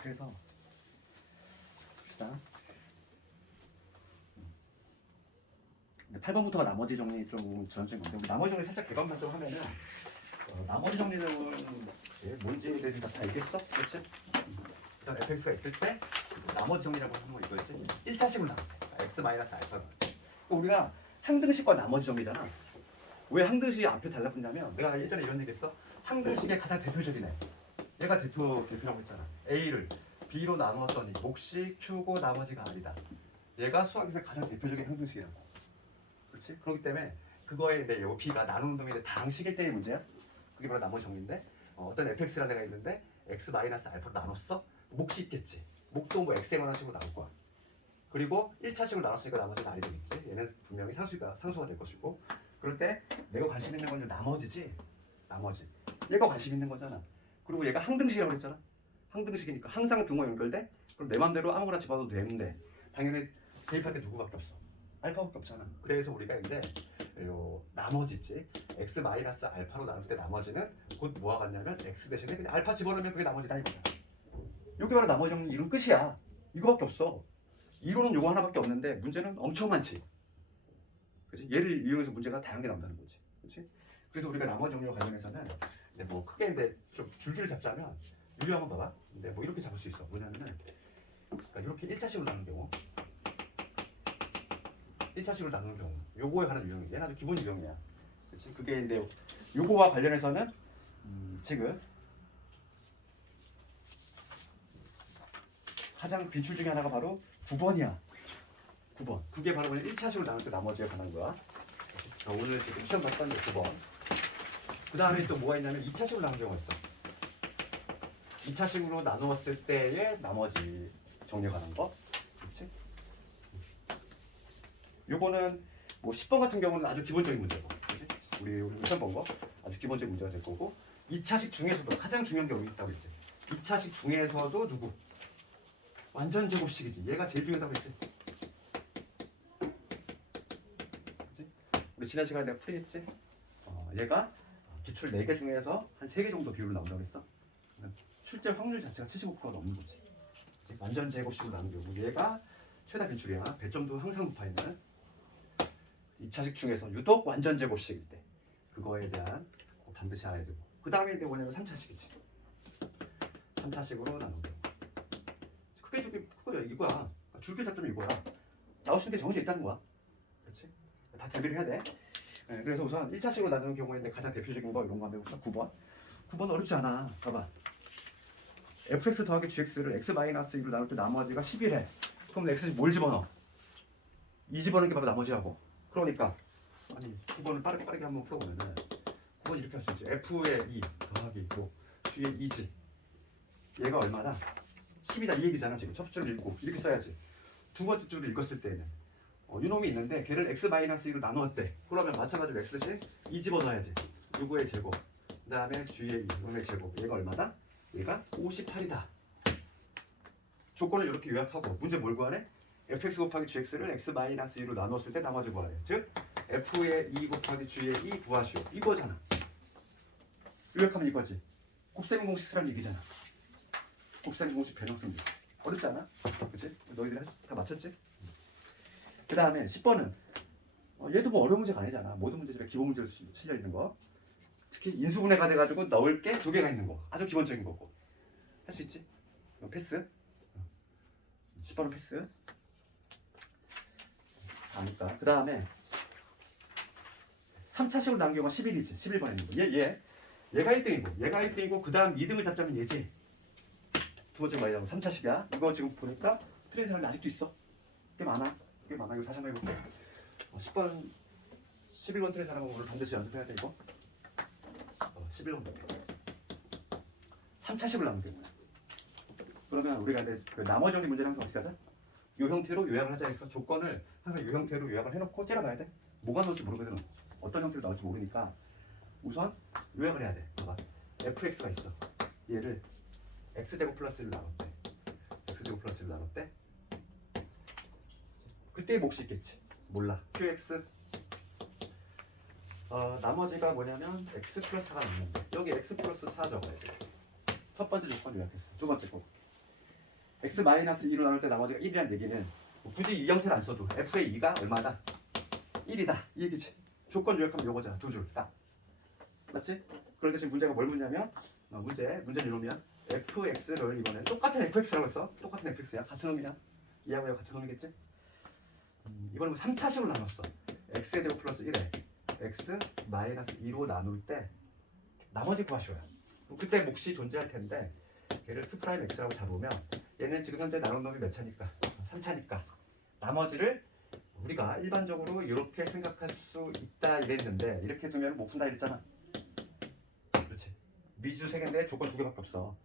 그래서 봅시다. 8번부터가 나머지 정리 좀 전체인 건데 나머지 정리 살짝 개방만 좀 하면은 나머지 정리는 뭔지에 대해서 다 알겠어? 그렇지? 일단 fx가 있을 때 나머지 정리라고 하는 거 이거였지? 1차식으로 나올 때 x-알파 우리가 항등식과 나머지 정리잖아. 왜 항등식이 앞에 달라붙냐면 내가 예전에 이런 얘기 했어. 항등식의 가장 대표적인 애 얘가 대표라고 했잖아. A를 B로 나누었더니 몫이 Q고 나머지가 R이다. 얘가 수학에서 가장 대표적인 항등식이라고. 그렇지? 그렇기 때문에 그거에 이제 요 B가 나누는 놈이 다항식일 때의 문제야. 그게 바로 나머지 정리인데 어떤 fx라는 애가 있는데 x-알파로 나눴어? 몫이 있겠지. 몫도 뭐 x의 만원식으로 나올 거야. 그리고 1차식으로 나눴으니까 나머지는 R이 되겠지. 얘는 분명히 상수가 될 것이고 그럴 때 내가 관심 있는 건 나머지지. 나머지. 얘가 관심 있는 거잖아. 그리고 얘가 항등식이라고 그랬잖아. 항등식이니까 항상 등호 연결돼? 그럼 내 맘대로 아무거나 집어넣어도 되는데 당연히 대입할 때 누구밖에 없어? 알파밖에 없잖아. 그래서 우리가 이제 요 나머지지 x-알파로 나눌 때 나머지는 곧 뭐와 같냐면 x 대신에 그냥 알파 집어넣으면 그게 나머지다 이거야. 여기 바로 나머지 정리 이론 끝이야. 이거밖에 없어. 이론은 요거 하나밖에 없는데 문제는 엄청 많지. 그치? 얘를 이용해서 문제가 다양하게 나온다는 거지. 그치? 그래서 우리가 나머지 정리와 관련해서는 이제 뭐 크게 이제 좀 줄기를 잡자면 유리 한번 봐봐. 근데 뭐 이렇게 잡을 수 있어. 뭐냐면은 그러니까 이렇게 1차식으로 나누는 경우 1차식으로 나누는 경우 요거에 관한 유형이야. 얘는 아주 기본 유형이야. 그치? 그게 이제 요거와 관련해서는 지금 가장 비출 중에 하나가 바로 9번이야. 9번. 그게 바로 오늘 1차식으로 나눌 때 나머지에 관한 거야. 자, 오늘 지금 시험 봤던 게 9번. 그 다음에 또 뭐가 있냐면 2차식으로 나눈 경우가 있어. 2차식으로 나누었을 때의 나머지 정리에 관한 거. 그렇지? 요거는 뭐 10번 같은 경우는 아주 기본적인 문제고. 그렇지? 우리 3번 거 아주 기본적인 문제가 될 거고 2차식 중에서도 가장 중요한 게 여기 있다고 했지. 2차식 중에서도 누구? 완전 제곱식이지. 얘가 제일 중요하다고 했지. 그치? 우리 지난 시간에 내가 풀이했지? 얘가 기출 4개 중에서 한 3개 정도 비율로 나온다고 했어. 출제 확률 자체가 75%가 넘는 거지. 완전 제곱식으로 나눈 경우 얘가 최다 비출이야. 배점도 항상 높아 있는 2차식 중에서 유독 완전 제곱식일 때 그거에 대한 반드시 알아야 되고 그 다음에 이제 뭐냐면 3차식이지. 3차식으로 나눈 경우 크게 줄게 크거든 이거야. 줄게 잡자면 이거야. 나올 수 있는 게 정해져 있다는 거야. 그렇지? 다 대비를 해야 돼. 네, 그래서 우선 1차식으로 나누는 경우에 가장 대표적인 거 이런 거 한번 해볼까? 9번. 9번 어렵지 않아. 봐봐. fx 더하기 gx를 x-2로 나눌 때 나머지가 11해. 그럼 x에 뭘 집어넣어? 2 집어넣는 게 바로 나머지라고. 그러니까 아니 9번을 빠르게 한번 풀어보면은 9번 이렇게 할 수 있지. f의 2 더하기 뭐 g의 2지. 얘가 얼마나? 10이다 이 얘기잖아 지금. 첫 줄을 읽고 이렇게 써야지. 두 번째 줄을 읽었을 때는 이놈이 있는데 걔를 x-2로 나누었대. 그러면 마찬가지로 x 대신 2 집어넣어야지. 요거의 제곱 그 다음에 g의 2 이놈의 제곱. 얘가 얼마다? 얘가 58이다. 조건을 이렇게 요약하고 문제 뭘 구하래? fx 곱하기 gx를 x-2로 나누었을 때 나머지 구하래. 즉 f의 2 곱하기 g의 2 구하시오. 이거잖아. 요약하면 이거지. 곱셈 공식 쓰라는 얘기잖아. 곱셈 공식 변형성분. 어렵지 않아? 그치? 너희들 다 맞췄지? 그 다음에 10번은 얘도 뭐 어려운 문제가 아니잖아. 모든 문제집에 기본 문제로 실려 있는 거. 특히 인수분해가 돼가지고 넣을 게 2개가 있는 거. 아주 기본적인 거고. 할 수 있지? 패스. 10번은 패스. 아니까. 그 다음에 3차식으로 나온 경우가 11이지. 11번에 있는 거. 얘가 1등이고 얘가 1등이고 그 다음 2등을 잡자면 얘지. 두 번째 많이 나오고 3차식이야. 이거 지금 보니까 틀린 사람이 아직도 있어. 꽤 많아. 이거 다시 한번 해볼게. 10번 11번 틀린 사람은 오늘 반드시 연습해야 돼 이거. 11번 볼게. 3차식을 나눈 경우야. 그러면 우리가 이제 그 나머지 정리 문제를 항상 어떻게 하자? 요 형태로 요약을 하자 해서 조건을 항상 요 형태로 요약을 해놓고 째려봐야 돼. 뭐가 나올지 모르거든. 어떤 형태로 나올지 모르니까 우선 요약을 해야 돼. 봐봐. fx가 있어. 얘를 x제곱 플러스 1로 나눴대. x제곱 플러스 1로 나눴대. 그때의 몫이 있겠지. 몰라. qx 나머지가 뭐냐면 x 플러스 4가 남는데 여기 x 플러스 4 적어야 돼. 첫 번째 조건 요약했어. 두 번째 거 x-2로 나눌 때 나머지가 1이라는 얘기는 굳이 이 형태를 안 써도 f의 2가 얼마다? 1이다 이 얘기지. 조건 요약하면 요거잖아. 두 줄 딱. 맞지? 그런데 지금 문제가 뭘 묻냐면 문제는 이놈이야. fx를 이번엔 똑같은 fx라고 했어. 똑같은 fx야. 같은 놈이야. 이하고 얘가 같은 놈이겠지? 이번엔 3차식으로 나눴어. x의 제곱 플러스 1에 x-2로 나눌 때 나머지 구하셔요. 그때 몫이 존재할 텐데 얘를 q'x라고 잡으면 얘는 지금 현재 나눈 놈이 몇 차니까? 3차니까 나머지를 우리가 일반적으로 이렇게 생각할 수 있다 이랬는데 이렇게 두면 못 푼다 이랬잖아. 그렇지. 미지수 세 개인데 조건 두 개밖에 없어.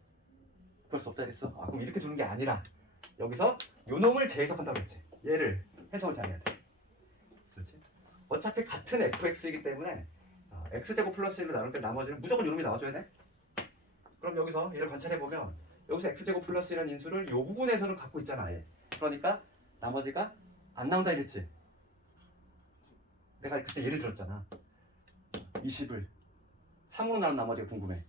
그럴 수 없다 이랬어. 그럼 이렇게 두는 게 아니라 여기서 요 놈을 재해석한다고 했지. 얘를 해석을 잘해야 돼. 그렇지. 어차피 같은 fx이기 때문에 x제곱 플러스 1로 나눌 때 나머지는 무조건 요 놈이 나와줘야 돼. 그럼 여기서 얘를 관찰해보면 여기서 x제곱 플러스 1이라는 인수를 요 부분에서는 갖고 있잖아. 얘. 그러니까 나머지가 안 나온다 이랬지. 내가 그때 예를 들었잖아. 20을 3으로 나눈 나머지가 궁금해.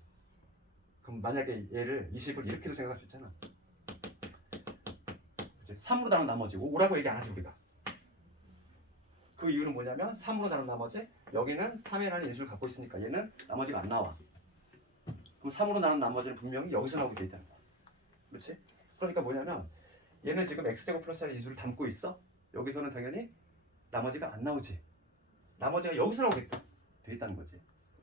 그럼 만약에 얘를 20을 이렇게도 생각할 수 있잖아. 3으로 나눈 나머지 5라고 얘기 안 하지 우리가. 그 이유는 뭐냐면 3으로 나눈 나머지 여기는 3이라는 인수를 갖고 있으니까 얘는 나머지가 안 나와. 그럼 3으로 나눈 나머지는 분명히 여기서 나오게 돼 있다는 거야. 그렇지? 그러니까 뭐냐면 얘는 지금 x제곱 플러스라는 인수를 담고 있어. 여기서는 당연히 나머지가 안 나오지. 나머지가 여기서 나오게 돼 있다는 거지.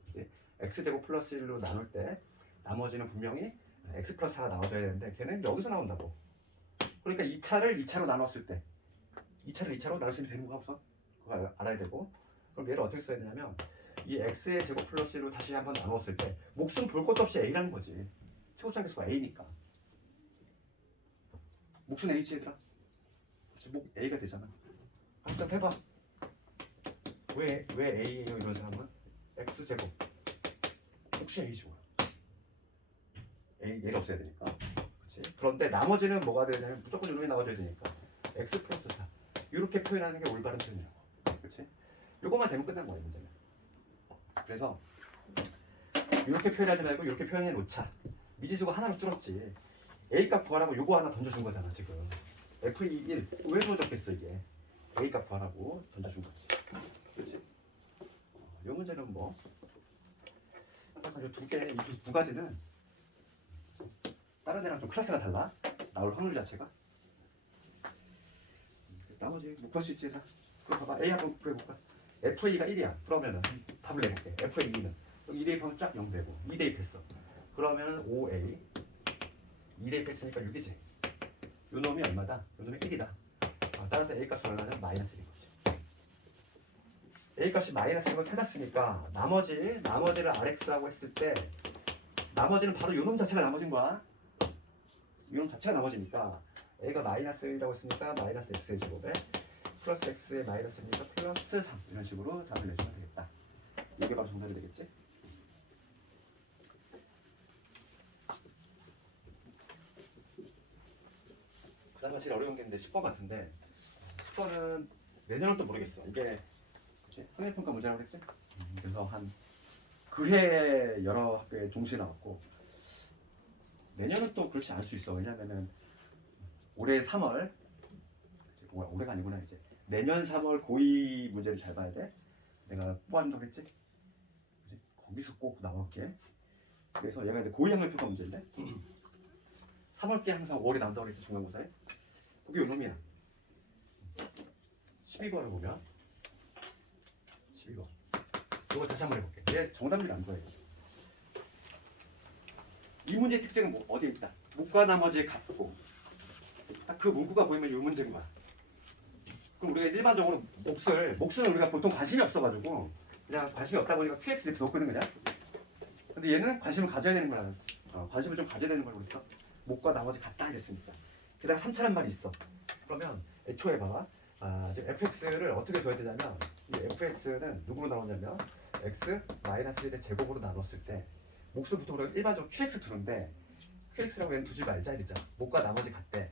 이제 x제곱 플러스 1로 나눌 때 나머지는 분명히 x 플러스 4가 나와줘야 되는데 걔는 여기서 나온다고. 그러니까 2차를 2차로 나눴을 때 2차를 2차로 나눌 수 있는 되는 거가 없어. 그거 알아야 되고. 그럼 얘를 어떻게 써야 되냐면 이 x의 제곱 플러스 1로 다시 한번 나누었을 때 몫은 볼 것도 없이 a라는 거지. 최고점 개수가 a니까. 몫은 a지 얘들아. 목 a가 되잖아. 그럼 해봐. 왜 a예요 이런 사람은? x제곱 혹시 a지 뭐야? 얘를 없애야 되니까. 그렇지? 그런데 나머지는 뭐가 되냐면 무조건 이놈이 나와줘야 되니까 x 플러스 4 이렇게 표현하는 게 올바른 표현이라고. 그렇지? 요거만 되면 끝난 거야 문제는. 그래서 이렇게 표현하지 말고 이렇게 표현해 놓자. 미지수가 하나로 줄었지. a 값 구하라고 요거 하나 던져준 거잖아 지금. f1 왜 넣어줬겠어 이게. a 값 구하라고 던져준 거지. 그렇지? 이 문제는 뭐 약간 이 두 가지는 다른 애랑 좀 클래스가 달라. 나올 확률 자체가. 나머지 못 구할 수 있지. 그럼 봐봐. A 한번 구해볼까? FA가 1이야. 그러면은 답을 내볼게. FA 2는 여기 2 대입하면 쫙 0 되고 2 대입했어. 그러면은 5A 2 대입했으니까 6이지. 요 놈이 얼마다? 요 놈이 1이다. 따라서 A 값이 얼마냐? 마이너스 1인 거지. A 값이 마이너스 1을 찾았으니까 나머지를 RX라고 했을 때 나머지는 바로 요 놈 자체가 나머진 거야. 요 놈 자체가 나머지니까 A가 마이너스 1이라고 했으니까 마이너스 X의 제곱에 플러스 X의 마이너스니까 플러스 3 이런 식으로 답을 내주면 되겠다. 이게 바로 정답이 되겠지? 그 다음에 제일 어려운 게 있는데 10번 같은데 10번은 내년은 또 모르겠어. 이게 학년평가 문제라고 그랬지? 그래서 한 그해 여러 학교에 동시에 나왔고 내년은 또 그렇지 않을 수 있어. 왜냐면은 올해 3월 올해가 아니구나 이제 내년 3월 고2 문제를 잘 봐야 돼. 내가 뽑아준다고 했지? 거기서 꼭 나올게. 그래서 얘가 이제 고2 학년평가 문제인데 3월께 항상 5월에 나온다고 했지 중간고사에. 그게 요 놈이야. 12번을 보면 12번 이거 다시 한번 해볼게. 얘 정답률이 안 좋아해. 이 문제의 특징은 뭐 어디에 있다? 몫과 나머지에 같고 딱 그 문구가 보이면 이 문제인 거야. 그럼 우리가 일반적으로 몫은 우리가 보통 관심이 없어가지고 그냥 관심이 없다 보니까 QX 이렇게 넣고 있는 거냐? 근데 얘는 관심을 가져야 되는 거야. 관심을 좀 가져야 되는 걸 그랬어. 몫과 나머지 같다 이랬으니까. 게다가 3차란 말이 있어. 그러면 애초에 봐봐. 지금 fx를 어떻게 둬야 되냐면 이 fx는 누구로 나오냐면 x-1의 제곱으로 나눴을 때 몫을 보통 우리가 일반적으로 qx 두는데 qx라고 얘는 두지 말자 이랬잖아. 몫과 나머지 같대.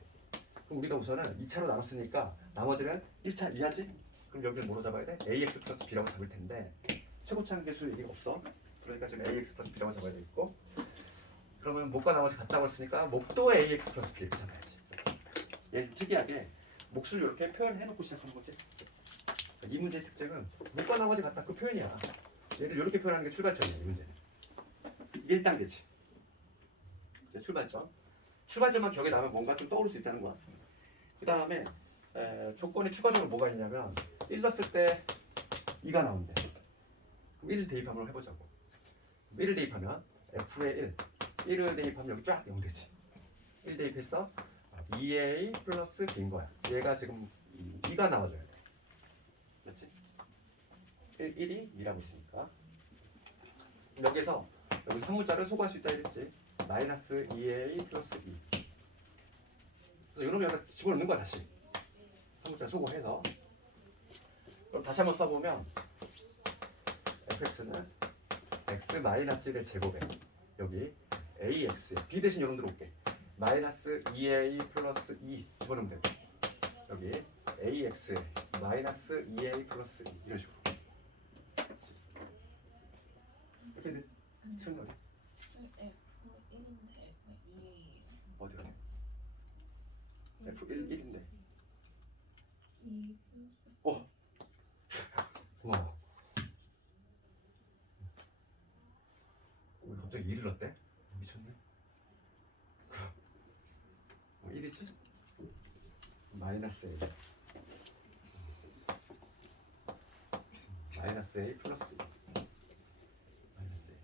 그럼 우리가 우선은 2차로 나눴으니까 나머지는 1차 이하지? 그럼 여기를 뭐로 잡아야 돼? ax 플러스 b라고 잡을 텐데 최고차항 계수 얘기가 없어. 그러니까 지금 ax 플러스 b라고 잡아야 되겠고 그러면 몫과 나머지 같다고 했으니까 몫도 ax 플러스 b 이렇게 잡아야지. 얘 특이하게 몫을 이렇게 표현해놓고 시작하는 거지. 이 문제의 특징은 몫과 나머지 같다 그 표현이야. 얘를 이렇게 표현하는 게 출발점이야. 이 문제는. 이게 1단계지. 출발점. 출발점만 기억에 나면 뭔가 좀 떠오를 수 있다는 거야. 그 다음에 조건이 추가적으로 뭐가 있냐면 1 넣었을 때 2가 나온대. 그럼 1 대입함을 해보자고. 1을 대입하면 F에 1을 대입하면 여기 쫙 0 되지. 1 대입했어? 2A 플러스 B인 거야. 얘가 지금 2가 나와줘야 돼. 맞지? 1이 2라고 있으니까. 여기서 여기 3문자를 소거할 수 있다 이랬지. 마이너스 2A 플러스 2. 그래서 이러면 여기다 집어넣는 거야 다시. 3문자 소거해서. 그럼 다시 한번 써보면 fx는 x 마이너스 1의 제곱에 여기 ax b 대신 이런 데로 올게. 마이너스 2a 플러스 2 집어넣으면 되고 여기 ax 마이너스 2a 플러스 2 이런 식으로. 이렇게 돼. 치는 거 어디? 어디 어디? f1 1인데. 고마워. 왜 갑자기 2를 넣었대? 미쳤네. 1이지? 마이너스 A 마이너스 A 플러스 2 마이너스 A.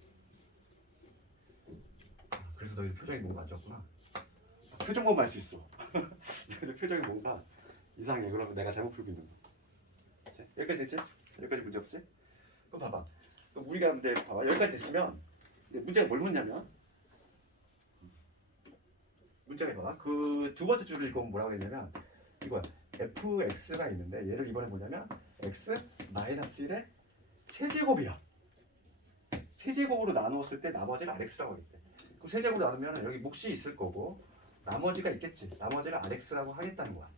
그래서 너희 표정이 뭔가 안 좋았구나. 표정 보면 알 수 있어. 너희 표정이 뭔가 이상해. 그러면 내가 잘못 풀고 있는 거. 여기까지 되지? 여기까지 문제 없지? 그럼 봐봐. 그럼 우리가 근데 봐봐. 여기까지 됐으면 문제가 뭘 묻냐면 문제가 봐봐. 그 두 번째 줄을 읽으면 뭐라고 했냐면 이거야. fx가 있는데 얘를 이번에 뭐냐면 x 마이너스 1의 세제곱이야. 세제곱으로 나누었을 때 나머지를 rx라고 하겠대. 그럼 세제곱으로 나누면 여기 몫이 있을 거고 나머지가 있겠지. 나머지를 rx라고 하겠다는 거야.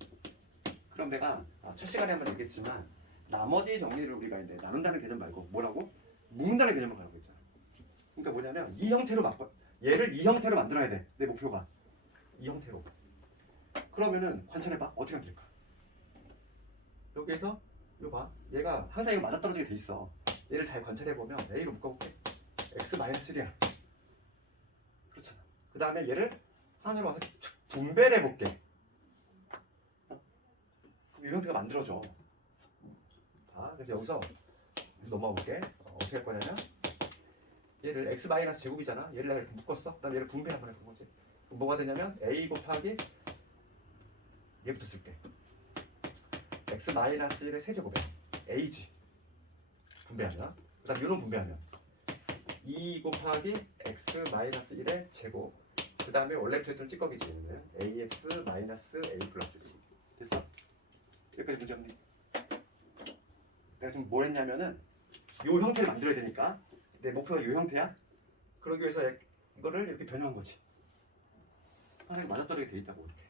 그럼 내가 첫 시간에 한번 얘기했지만 나머지 정리를 우리가 이제 나눈다는 개념 말고 뭐라고? 묶는다는 개념을 가지고 있잖아. 그러니까 뭐냐면 이 형태로 얘를 이 형태로 만들어야 돼. 내 목표가 이 형태로. 그러면은 관찰해봐. 어떻게 하면 될까? 여기에서 이거 봐. 얘가 항상 이거 맞아떨어지게 돼 있어. 얘를 잘 관찰해보면 A로 묶어볼게. X-1이야. 그렇잖아. 그 다음에 얘를 하나로 와서 분배를 해볼게. 그럼 이 형태가 만들어져. 자, 그래서 여기서 넘어가 볼게. 어떻게 할 거냐면 얘를 x-제곱이잖아. 얘를 내가 이렇게 묶었어. 그다음에 얘를 분배 한번 해본 거지. 그럼 뭐가 되냐면 a 곱하기 얘부터 쓸게. x-1의 세제곱에 a지. 분배하면. 그다음 이런 분배하면 2 곱하기 x-1의 제곱. 그다음에 원래부터 했던 찌꺼기지. 얘는 ax-a 플러스 1. 됐어? 여기까지 문제 없니? 내가 지금 뭘 했냐면은 요 형태를 만들어야 되니까 내 목표가 요 형태야. 그러기 위해서 이거를 이렇게 변형한 거지. 하나가 맞아떨어지게 돼 있다고 이렇게.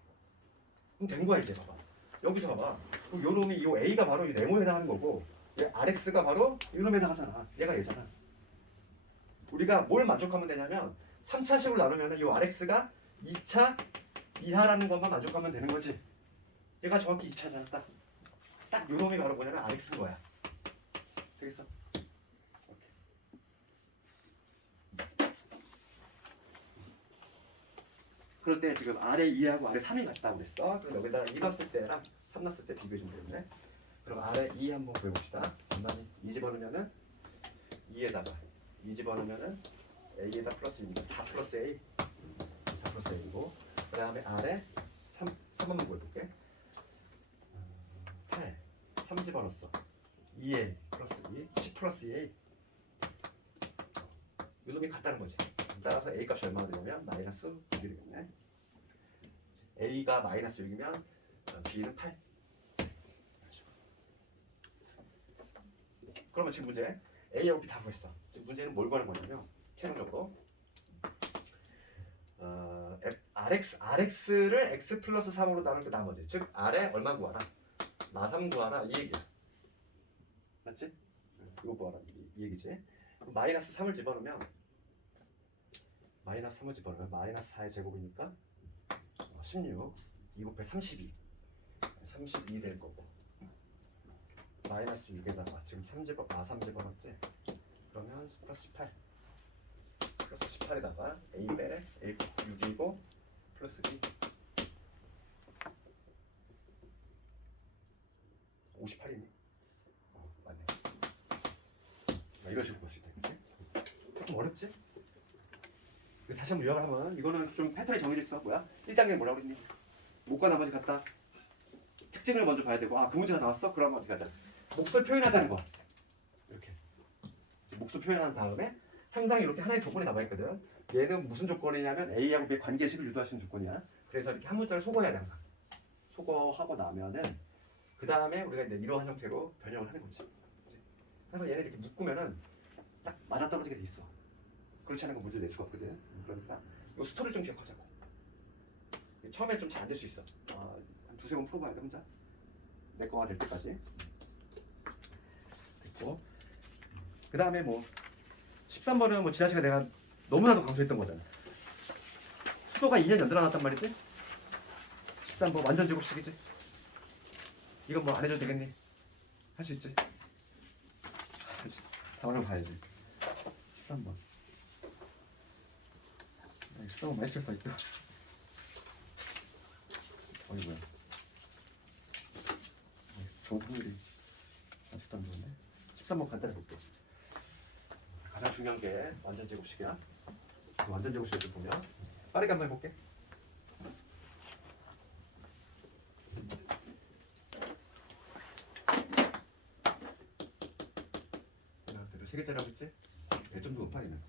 그럼 된 거야 이제. 봐봐. 여기서 봐봐. 그럼 요 놈이 요 A가 바로 이 네모에 해당하는 거고 얘 RX가 바로 이 놈에 해당하잖아. 얘가 얘잖아. 우리가 뭘 만족하면 되냐면 3차식으로 나누면 이 RX가 2차 이하라는 것만 만족하면 되는 거지. 얘가 정확히 2차잖아. 딱 요 놈이 바로 뭐냐면 RX인 거야. 되겠어? 그럴 때 지금 아래 2하고 아래 3이 같다고 그랬어. 그럼 여기다 2 넣었을 때랑 3 넣었을 때 비교해 주면 되겠네. 그럼 아래 2 한번 구해봅시다. 얼마니? 2 집어넣으면은 2에다가 2 집어넣으면은 A에다 플러스 2입니다. 4 플러스 A. 4 플러스 A고 그 다음에 아래 3 한번 구해볼게. 8 3 집어넣었어. 2A 플러스 2 10 플러스 2A. 이 놈이 같다는 거지. 따라서 A 값이 얼마나 되냐면 마이너스 6이 되겠네. A가 마이너스 6이면 B는 8. 그러면 지금 문제 A하고 B 다 구했어. 지금 문제는 뭘 구하는 거냐면 최종적으로 RX를 X 플러스 3으로 나눈 그 나머지 즉 R에 얼마 구하라? 마3 구하라 이 얘기야. 맞지? 이거 구하라 이 얘기지. 마이너스 3을 집어넣으면 마이너스 3을 집어넣으면 마이너스 4의 제곱이니까 16 2 곱해 32 될 거고 마이너스 6에다가 지금 3제곱 3제곱했지? 그러면 플러스 18 플러스 18에다가 a 빼 a 6이고 플러스 b 58이네. 맞네. 이런 식으로 볼 수 있다. 그치? 조금 어렵지? 다시 한번 요약을 하면 이거는 좀 패턴이 정해져 있어. 뭐야? 1단계는 뭐라고 그랬니? 목과 나머지 같다. 특징을 먼저 봐야 되고 그 문제가 나왔어? 그러면 어떻게 하자? 몫을 표현하자는 거야. 이렇게 몫을 표현한 다음에 항상 이렇게 하나의 조건이 남아있거든. 얘는 무슨 조건이냐면 A하고 B의 관계식을 유도할 수 있는 조건이야. 그래서 이렇게 한 문자를 소거해야 돼 항상. 소거하고 나면은 그 다음에 우리가 이제 이러한 형태로 변형을 하는 거지. 항상 얘네 이렇게 묶으면은 딱 맞아떨어지게 돼 있어. 그렇지 않은 건 문제 낼 수가 없거든. 그러니까 이 스토리를 좀 기억하자고. 처음에 좀 잘 안 될 수 있어. 한 두세 번 풀어봐야 돼 혼자. 내 거가 될 때까지. 됐고. 그 다음에 뭐 13번은 뭐 지난 시간에 내가 너무나도 강조했던 거잖아. 수도가 2년 연달아 나왔단 말이지. 13번 완전 제곱식이지. 이건 뭐 안 해줘도 되겠니? 할 수 있지. 다음을 봐야지. 13번. 13번 많이 스트레스 있다. 어이 뭐야? 좋은 확률이 아직도 안 좋은데. 13번 간단히 볼게. 가장 중요한 게 완전 제곱식이야. 그 완전 제곱식을 보면 빠르게 한번 해볼게. 세 개짜리라고 했지? 몇 점도 높아이는.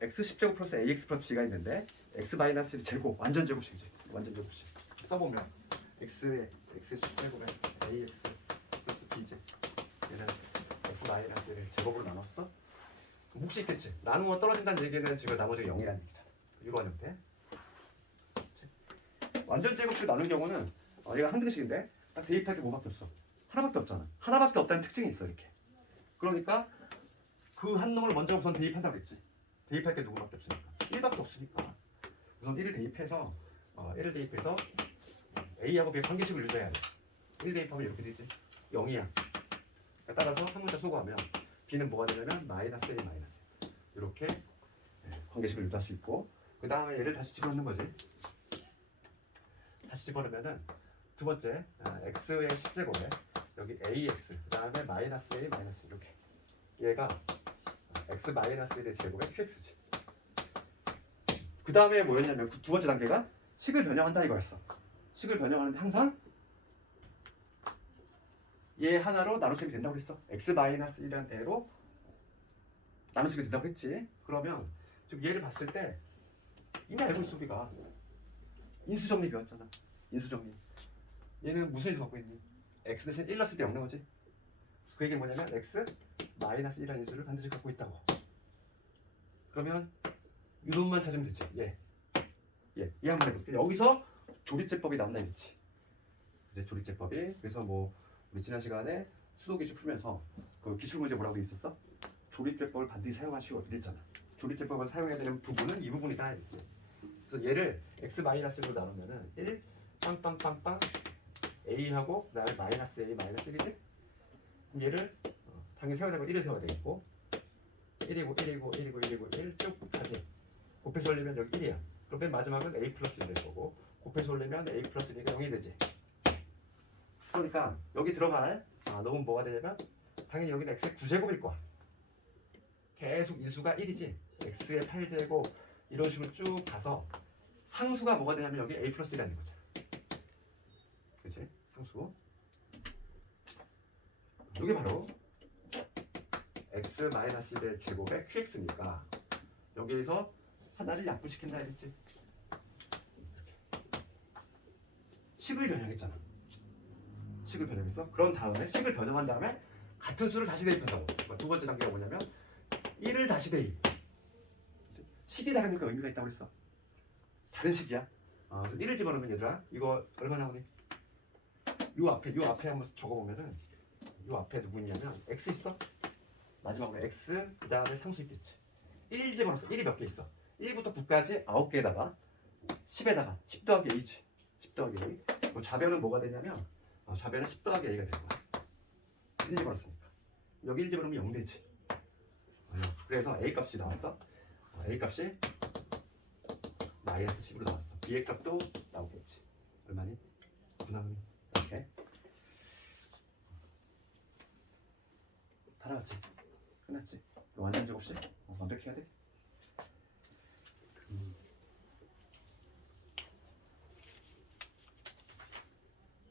x 10제곱 플러스 ax 플러스 b가 있는데 x 마이너스 제곱 완전 제곱식이지. 완전 제곱식. 써보면 x에 x 10제곱에 ax 플러스 b제 얘는 x 마이너스를 제곱으로 나눴어? 몫이 있겠지. 나누어 떨어진다는 얘기는 지금 나머지가 0이라는 얘기잖아. 이러한 형태. 완전 제곱식 나눈 경우는 얘가 한 등식인데 딱 대입할 게 뭐밖에 없어? 하나밖에 없잖아. 하나밖에 없다는 특징이 있어 이렇게. 그러니까 그 한 놈을 먼저 우선 대입한다고 했지. 대입할 게 누구밖에 없으니까. 1밖에 없으니까 우선 1을 대입해서 1을 대입해서 A하고 B의 관계식을 유도해야 돼. 1 대입하면 이렇게 되지. 0이야. 따라서 한 문자 소거하면 B는 뭐가 되냐면 마이너스 A 마이너스 이렇게 관계식을 유도할 수 있고 그 다음에 얘를 다시 집어넣는 거지. 다시 집어넣으면은 두 번째 x의 10제곱에 여기 ax 그 다음에 마이너스 a 마이너스 이렇게 얘가 x 마이너스 1의 제곱에 qx지. 그 다음에 뭐였냐면 그 두 번째 단계가 식을 변형한다 이거였어. 식을 변형하는데 항상 얘 하나로 나눗셈이 된다고 그랬어. x 마이너스 1이라는 애로 나눗셈이 된다고 했지. 그러면 지금 얘를 봤을 때 이미 알고 있어 우리가 인수정리 배웠잖아. 인수정리. 얘는 무슨 인수 갖고 있니? x 대신 1 넣었을 때 0 나오지? 그 얘기는 뭐냐면 x 마이너스 1이라는 인수를 반드시 갖고 있다고. 그러면 이 놈만 찾으면 되지. 얘 한번 해볼게. 여기서 조립제법이 나온다 이랬지. 이제 조립제법이 그래서 뭐 우리 지난 시간에 수도 기출 풀면서 그 기출 문제 뭐라고 돼 있었어? 조립제법을 반드시 사용하시고 이랬잖아. 조립제법을 사용해야 되는 부분은 이 부분이다 이랬지. 그래서 얘를 x 마이너스로 나누면은 1 빵빵빵빵 a하고 그 다음에 마이너스 a 마이너스 1이지? 그럼 얘를 당연히 세워야 되고 1을 세워야 되겠고 1이고 1이고 1이고 1이고 1 쭉 다시 곱해서 올리면 여기 1이야. 그럼 맨 마지막은 a 플러스 1 될 거고 곱해서 올리면 a 플러스 1이니까 0이 되지. 그러니까 여기 들어갈 놈은 뭐가 되냐면 당연히 여기는 x의 9제곱일 거야. 계속 인수가 1이지. x의 8제곱 이런 식으로 쭉 가서 상수가 뭐가 되냐면 여기 a 플러스 1이라는 거잖아. 그치? 상수. 이게 바로 x 마이너스 1의 제곱의 qx니까 여기에서 하나를 약분시킨다 했지. 식을 변형했잖아. 식을 변형했어. 그런 다음에 식을 변형한 다음에 같은 수를 다시 대입한다고. 두 번째 단계가 뭐냐면 1을 다시 대입. 식이 다르니까 의미가 있다고 그랬어. 다른 식이야. 1을 집어넣으면 얘들아 이거 얼마 나오니? 요 앞에 한번 적어보면은 요 앞에 누구 있냐면 x 있어? 마지막으로 x 그 다음에 상수 있겠지. 1 집어넣었어. 1이 몇 개 있어? 1부터 9까지 9개에다가 10에다가 10 더하기 a지. 10 더하기 a. 그럼 좌변은 뭐가 되냐면 좌변은 10 더하기 a가 되는 거야. 1 집어넣었으니까. 여기 1 집어넣으면 0 되지. 그래서 a 값이 나왔어. a 값이 마이너스 10으로 나왔어. b의 값도 나오겠지. 얼마니? 9나오니. 이렇게. 다 나왔지? 끝났지? 완전 제곱식? 완벽해야 돼?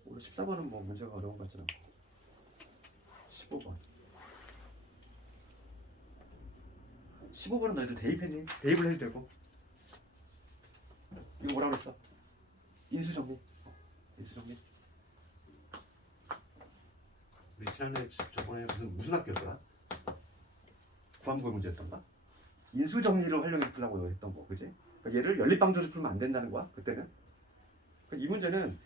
우리 14번은 뭐 문제가 어려운 거 같잖아. 15번. 15번은 너희들 대입했니? 대입을 해도 되고. 이거 뭐라고 그랬어? 인수정리. 인수정리. 우리 지난해 저번에 무슨 학교였더라? 구함고의 문제였던가? 인수정리를 활용해서 풀라고 했던 거, 그지? 그러니까 얘를 연립방정식 풀면 안 된다는 거야, 그때는. 그러니까 이 문제는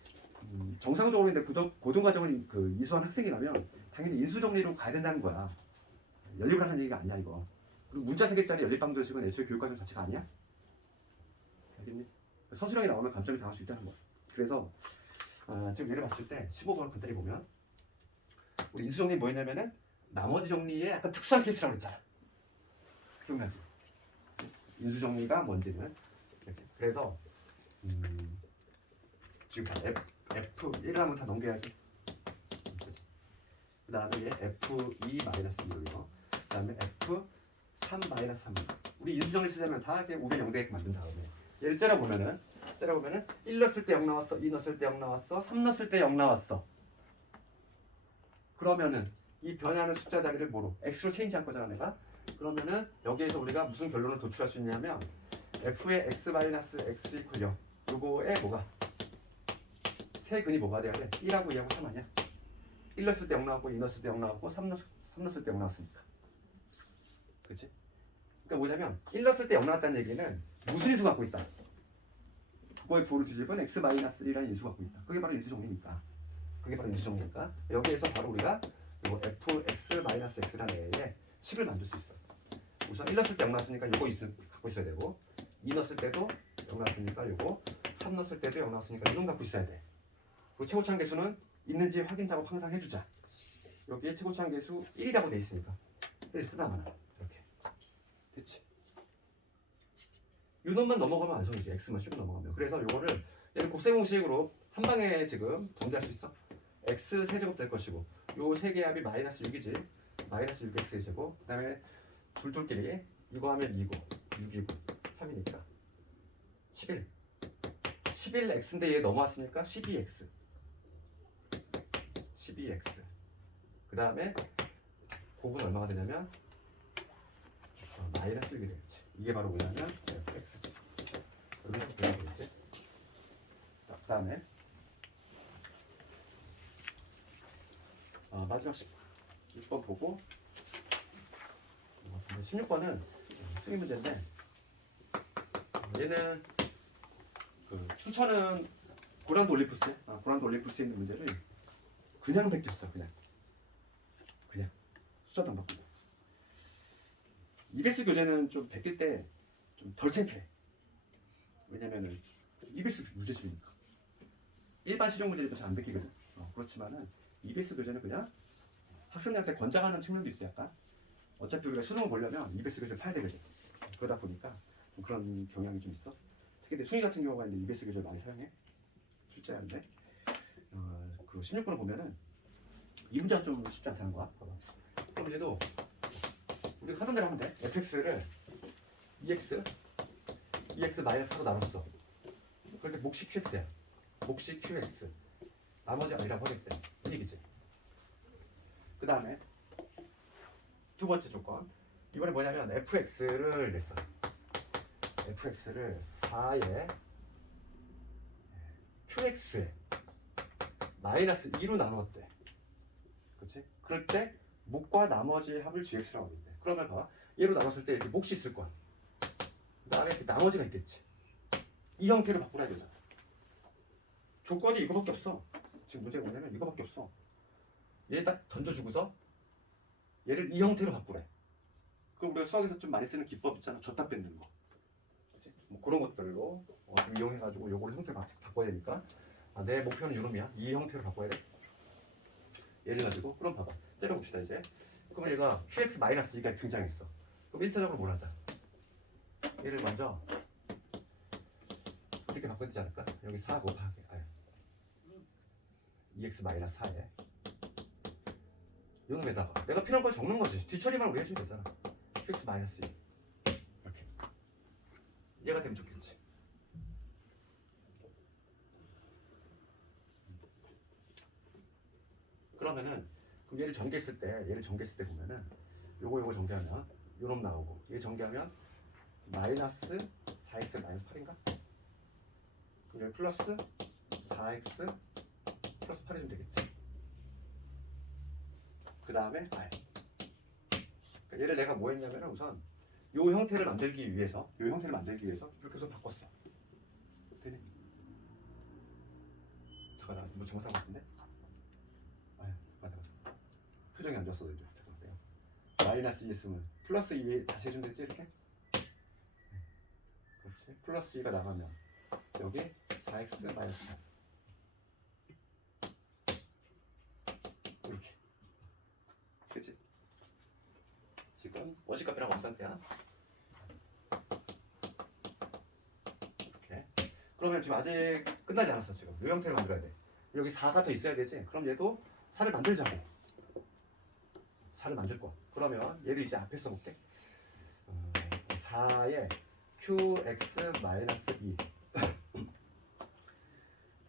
정상적으로 이제 고등과정을 이수한 학생이라면 당연히 인수정리로 가야 된다는 거야. 연립을 하는 얘기가 아니야, 이거. 그리고 문자 3개짜리 연립방정식은 애초에 교육과정 자체가 아니야? 알겠니? 서술형이 나오면 감점이 당할 수 있다는 거야. 그래서 지금 예를 봤을 때 15번 간단히 보면 우리 인수정리 뭐였냐면은 나머지 정리의 약간 특수한 케이스라고 그랬잖아. 기억나지? 인수정리가 뭔지는 이렇게. 그래서 지금 다 F1 하면 다 넘겨야지. 그 다음에 얘 F2 마이너스 2로 그 다음에 F3 마이너스 3. 우리 인수정리 쓰려면 다 이렇게 5변 0 되게끔 만든 다음에 얘를 째려보면은 1 넣었을 때 0 나왔어, 2 넣었을 때 0 나왔어, 3 넣었을 때 0 나왔어. 그러면은 이 변하는 숫자 자리를 뭐로? X로 체인지할 거잖아 내가. 그러면은 여기에서 우리가 무슨 결론을 도출할 수 있냐면 F의 X 마이너스 X 이퀄 0. 요거에 뭐가? 세 근이 뭐가 돼야 돼? 1하고 2하고 3 아니야? 1 넣었을 때 0 나왔고 2 넣었을 때 0 나왔고 3 넣었을 때 0 나왔으니까. 그치? 그러니까 뭐냐면 1 넣었을 때 0 나왔다는 얘기는 무슨 인수 갖고 있다? 그거의 부호를 뒤집은 X 마이너스 1이라는 인수 갖고 있다. 그게 바로 인수정리니까. 그게 바로 인수정리니까. 여기에서 바로 우리가 이거 fx 마이너스 x라는 애에 10을 만들 수 있어. 우선 1 넣었을 때 0 나왔으니까 요거 갖고 있어야 되고 2 넣었을 때도 0 나왔으니까 요거 3 넣었을 때도 0 나왔으니까 이놈 갖고 있어야 돼. 그리고 최고차항 계수는 있는지 확인 작업 항상 해주자. 여기에 최고차항 계수 1이라고 돼 있으니까 1 쓰다 마나 이렇게 됐지. 요 놈만 넘어가면 완성이지. x만 쭉 넘어가면. 그래서 요거를 얘를 곱셈공식으로 한 방에 지금 정리할 수 있어. x 세제곱 될 것이고 요 세 개의 합이 마이너스 6이지. 마이너스 6x 제곱. 그 다음에 둘끼리 이거 하면 2고 6이고 3이니까 11. 11x인데 얘 넘어왔으니까 12x. 12x. 그 다음에 곱은 얼마가 되냐면 마이너스 6이 되겠지. 이게 바로 뭐냐면 fx지. 여기서 되겠지. 그 다음에 마지막 16번 보고 16번은 수기 문제인데 얘는 추천은 고란도 올림푸스에 고란도 올림푸스에 있는 문제를 그냥 베꼈어. 그냥 숫자도 안 바꾸고. EBS 교재는 좀 베낄 때 좀 덜 창피해. 왜냐면은 EBS 문제집이니까. 일반 시중 문제도 잘 안 베끼거든. 그렇지만은 EBS 교재는 그냥 학생들한테 권장하는 측면도 있어. 약간 어차피 우리가 수능을 보려면 EBS 교재를 파야 되거든. 그러다 보니까 좀 그런 경향이 좀 있어. 특히 내 순위 같은 경우가 이제 EBS 교재를 많이 사용해. 실제인데 그 16번을 보면은 이 문제가 좀 쉽지 않다는 거야. 봐봐. 그럼 얘도 우리가 하던 대로 하면 돼. fx를 EX 마이너스로 나눴어. 그런데 몫이 qx야. 몫이 qx. 나머지 아니라고 하겠대. 이 얘기지. 그 다음에 두 번째 조건. 이번에 뭐냐면 fx를 냈어. fx를 4에 qx에 마이너스 2로 나누었대. 그렇지? 그럴 때 몫과 나머지 합을 gx라고 하겠대. 그러면 봐. 얘로 나눴을 때 이렇게 몫이 있을 거야. 그 다음에 나머지가 있겠지. 이 형태로 바꾸라 되잖아. 조건이 이거밖에 없어. 지금 문제가 뭐냐면 이거밖에 없어. 얘 딱 던져주고서 얘를 이 형태로 바꾸래. 그럼 우리가 수학에서 좀 많이 쓰는 기법 있잖아. 줬다 뺏는 거. 그치? 뭐 그런 것들로 좀 이용해가지고 바꿔야 되니까 내 목표는 요놈이야. 이 형태로 바꿔야 돼. 얘를 가지고 그럼 봐봐. 째려봅시다 이제. 그러면 얘가 QX-2가 등장했어. 그럼 1차적으로 뭘 하자? 얘를 먼저 이렇게 바꿔야 되지 않을까? 여기 4 곱하기 2x-4에 요놈에다가 내가 필요한 걸 적는 거지. 뒤처리만 우리 해주면 되잖아. QX-2 이렇게 얘가 되면 좋겠지. 그러면은 그럼 얘를 전개했을 때 보면은 요거 전개하면 요놈 나오고 얘 전개하면 마이너스 4x 마이너스 8인가? 그럼 여기 플러스 4x 플러스 8이 좀 되겠지. 그 다음에 r. 그러니까 얘를 내가 뭐 했냐면 우선 요 형태를 만들기 위해서 이렇게 해서 바꿨어. 되니? 잠깐 나 뭐 잘못한 것 같은데? 맞아. 표정이 안 좋았어. 잠깐만요. 마이너스 2 있으면 플러스 2 다시 해주면 되지 이렇게? 그렇지. 플러스 2가 나가면 여기 4x 마이너스 8 이렇게. 그치? 지금 원시값이랑 원상태야. 이렇게. 그러면 지금 아직 끝나지 않았어. 지금 이 형태를 만들어야 돼. 여기 4가 더 있어야 되지. 그럼 얘도 4를 만들자고. 4를 만들 거야. 그러면 얘를 이제 앞에 써볼게. 4에 qx-2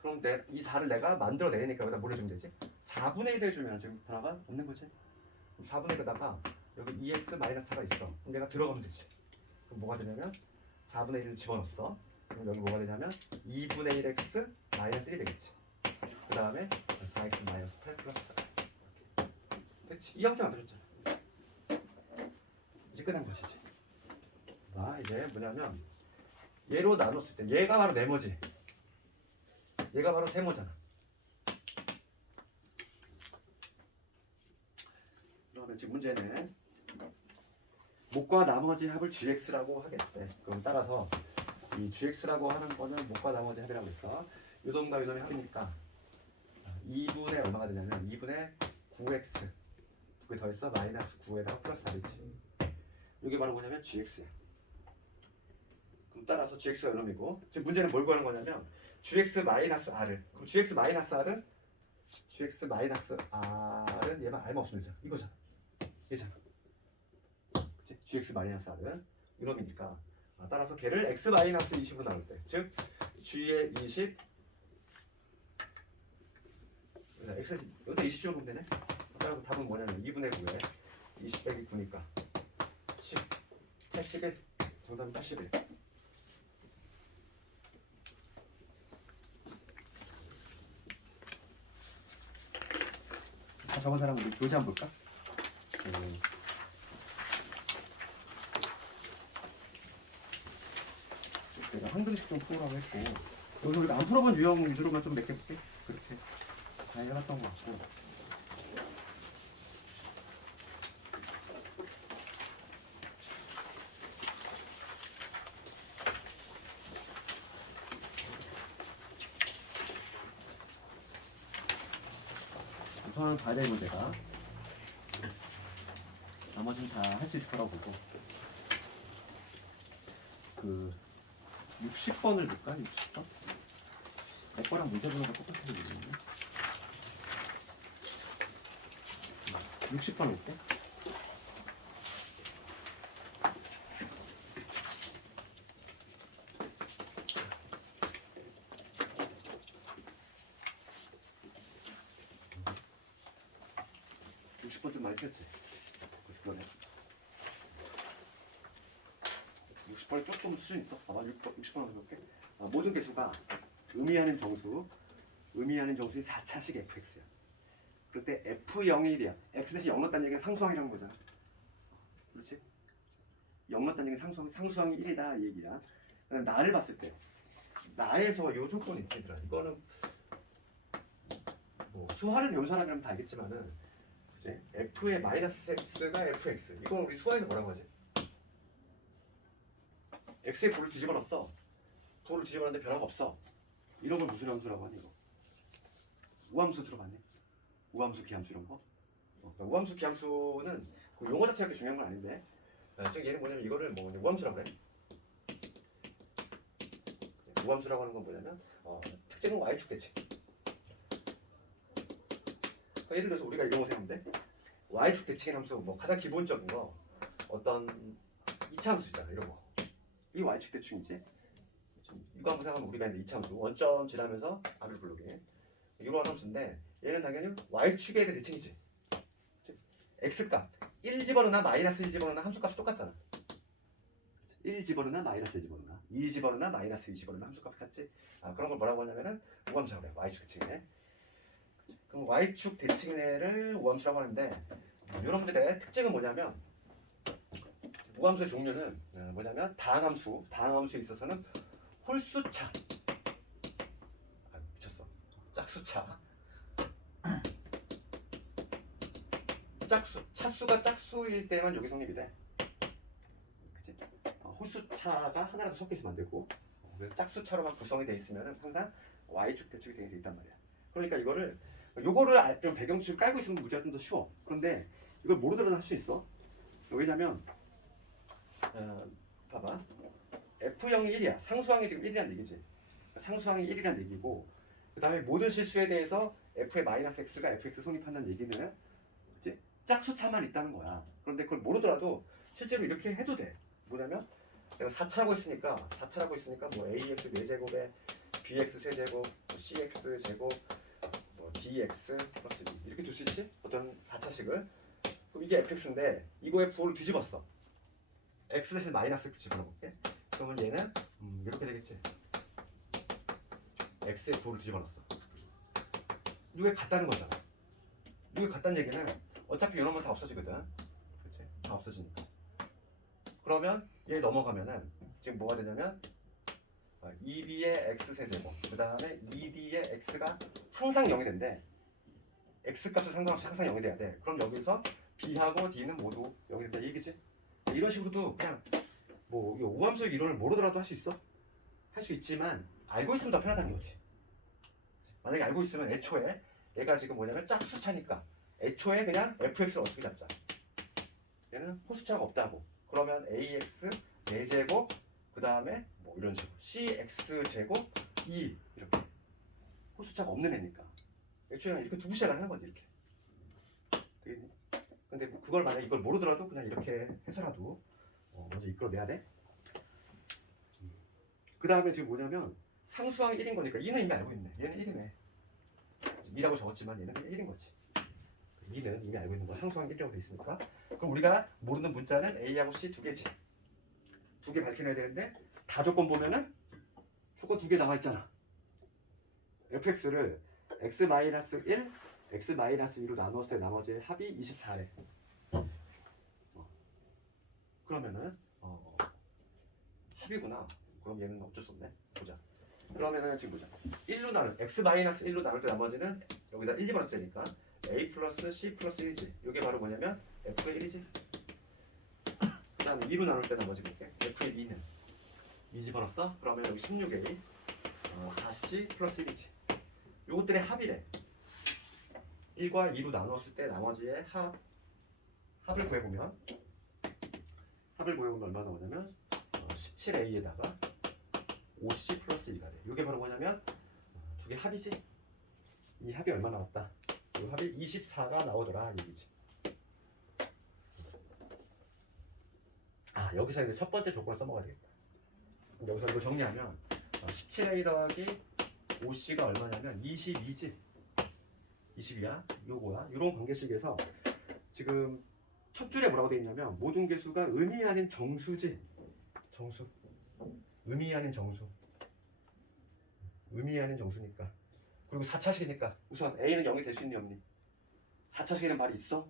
그럼 이 4를 내가 만들어내니까 여기다 뭘 해주면 되지? 4분의 1 해주면 지금 변화가 없는 거지? 그럼 4분의 1에다가 여기 2x-4가 있어. 그럼 내가 들어가면 되지. 그럼 뭐가 되냐면 4분의 1을 집어넣었어. 그럼 여기 뭐가 되냐면 2분의 1x-1이 되겠지. 그 다음에 4x-8 플러스 4. 됐지? 이 형태 만들었잖아. 이제 끝난 거지. 이제 뭐냐면 얘로 나눴을 때 얘가 바로 네모지. 얘가 바로 세모잖아. 그러면 지금 문제는 목과 나머지 합을 gx라고 하겠대. 그럼 따라서 이 gx라고 하는 거는 목과 나머지 합이라고 했어. 요놈과 요놈의 합이니까 2분의 얼마가 되냐면 2분의 9x 그게 더해서 마이너스 9에다가 플러스 4이지. 이게 바로 뭐냐면 gx야. 그럼 따라서 gx가 요놈이고 지금 문제는 뭘 구하는 거냐면 gx-r을 그럼 gx-r은 얘만 r만 없으면 되잖아. 이거잖아. 얘잖아. 그치? gx-r은 이놈이니까 따라서 걔를 x-20으로 나눌 때 즉 g의 20 x 여기다 20 적으면 되네. 따라서 답은 뭐냐면 2분의 9에 20 빼기 9니까 10 81 정답은 81. 적은 사람 우리 교재 한번 볼까? 내가 한글씩 좀 풀어라고 했고 여기서 우리가 안 풀어본 유형 위주로만 좀 몇 개 볼게. 그렇게 다 해놨던 것 같고 우선 봐야 될 문제가 나머지는 다 할 수 있을 거라고 보고 그 60번을 볼까? 60번? 내 거랑 문제 보는 거 똑같은 게 있네. 60번 볼게. 좀 많이 폈지? 90번에 60번에 조금 수준 있어. 60번 해볼게. 모든 개수가 의미하는 정수의 4차식 fx야. 그럴 때 f0이 1이야. x 대신 0 넣었다는 얘기는 상수항이라는 거잖아. 그렇지? 0 넣었다는 얘기는 상수항이 1이다 이 얘기야. 나를 봤을 때 나에서 요 조건이 있지 얘들아. 이거는 뭐 수화를 배운 사람이라면 다 알겠지만은 f의 마이너스 x가 fx 이건 우리 수화에서 뭐라고 하지? x에 부를 뒤집어 넣었어. 부를 뒤집어 놨는데 변화가 없어. 이런 걸 무슨 함수라고 하니 이거? 우함수 들어봤네? 우함수, 기함수 이런 거? 그러니까 우함수, 기함수는 그 용어 자체가 그렇게 중요한 건 아닌데 지금 얘는 뭐냐면 이거를 뭐 우함수라고 해. 우함수라고 하는 건 뭐냐면 특징은 y축 대칭. 그러니까 예를 들어서 우리가 이런 거 생각하면 돼. y축 대칭의 함수 뭐 가장 기본적인 거 어떤 이차함수 있잖아. 이런 거. 이 y축 대칭이지. 이거 한번 생각하면 우리가 있는 이차함수 원점 지나면서 앞을 부르게 이런 함수인데 얘는 당연히 y축에 대한 대칭이지. x값 1 집어넣나 마이너스 1 집어넣나 함수값이 똑같잖아. 1 집어넣나 마이너스 1 집어넣나 2 집어넣나 마이너스 2 집어넣나 함수값이 같지. 그런 걸 뭐라고 하냐면은 우함수라고 그래. y축 대칭이네. 그럼 y축 대칭이네를 우함수라고 하는데 이런 함수들의 특징은 뭐냐면 우함수의 종류는 뭐냐면 다항함수에 있어서는 홀수차 미쳤어. 짝수차 차수가 짝수일 때만 여기 성립이 돼. 그치? 홀수차가 하나라도 섞여 있으면 안 되고 그래서 짝수차로만 구성이 돼 있으면 항상 y축 대칭이 되어 있단 말이야. 그러니까 요거를 좀 배경치를 깔고 있으면 문제가 좀 더 쉬워. 그런데 이걸 모르더라도 할 수 있어. 왜냐면 봐봐. F형이 1이야. 상수항이 지금 1이란 얘기지. 상수항이 1이란 얘기고 그 다음에 모든 실수에 대해서 F의 마이너스 X가 Fx 성립한다는 얘기는 이제 짝수차만 있다는 거야. 그런데 그걸 모르더라도 실제로 이렇게 해도 돼. 뭐냐면 내가 4차라고 했으니까 뭐 AX 4제곱에 BX 세제곱, 뭐 CX 제곱, 뭐 DX 플러스 2 이렇게 둘 수 있지? 어떤 4차식을. 그럼 이게 fx인데 이거의 부호를 뒤집었어. x 대신 마이너스 x 집어넣을게. 그러면 얘는 이렇게 되겠지. x의 부호를 뒤집어놨어. 이게 같다는 거잖아. 이게 같다는 얘기는 어차피 이런 건 다 없어지거든. 그렇지? 다 없어지니까. 그러면 얘 넘어가면은 지금 뭐가 되냐면 2b의 x 세제곱 그 다음에 2d의 x가 항상 0이 된대. x값도 상관없이 항상 0이 돼야 돼. 그럼 여기서 b하고 d는 모두 0이 된다 이 얘기지. 이런 식으로도 그냥 뭐 우함수의 이론을 모르더라도 할 수 있어. 할 수 있지만 알고 있으면 더 편하다는 거지. 만약에 알고 있으면 애초에 얘가 지금 뭐냐면 짝수차니까 애초에 그냥 fx를 어떻게 잡자. 얘는 호수차가 없다고. 그러면 ax 4제곱 그 다음에 뭐 이런 식으로 cx 제곱 2 이렇게 호수차가 없는 애니까 애초에 이렇게 두고 시작을 하는 거지. 이렇게 되겠니? 근데 그걸 만약에 이걸 모르더라도 그냥 이렇게 해서라도 먼저 이끌어내야 돼. 그 다음에 지금 뭐냐면 상수항이 1인 거니까 2는 이미 알고 있네. 얘는 1이네. 2라고 적었지만 얘는 1인 거지. 2는 이미 알고 있는 거. 상수항 1이라고 돼 있으니까. 그럼 우리가 모르는 문자는 A하고 C 두 개지. 두 개 밝혀내야 되는데 다 조건 보면은 조건 두 개 나와 있잖아. fx를 x-1, x-2로 나눴을 때 나머지의 합이 24래. 그러면은 합이구나. 그럼 얘는 어쩔 수 없네. 보자. 그러면은 지금 보자. 1로 나눌 x-1로 나눌 때 나머지는 여기다 1 집어넣었으니까 a 플러스 c 플러스 1이지. 이게 바로 뭐냐면 f의 1이지. 그 다음에 2로 나눌 때 나머지 볼게. f의 2는 2 집어넣었어? 그러면 여기 16a 4c 플러스 1이지. 요것들의 합이래. 1과 2로 나눴을 때 나머지의 합을 구해보면 얼마나 나오냐면 17a에다가 5c 플러스 1가 돼. 이게 바로 뭐냐면 두 개 합이지. 이 합이 얼마 나왔다? 이 합이 24가 나오더라 이 얘기지. 여기서 이제 첫 번째 조건을 써먹어야 되겠다. 여기서 이거 정리하면 17a 더하기 5c가 얼마냐면 22지. 22야? 요거야? 이런 관계식에서 지금 첫 줄에 뭐라고 되어 있냐면 모든 개수가 의미하는 정수지. 정수. 의미하는 정수. 의미하는 정수니까. 그리고 4차식이니까 우선 A는 0이 될 수 있니 없니? 4차식이라는 말이 있어?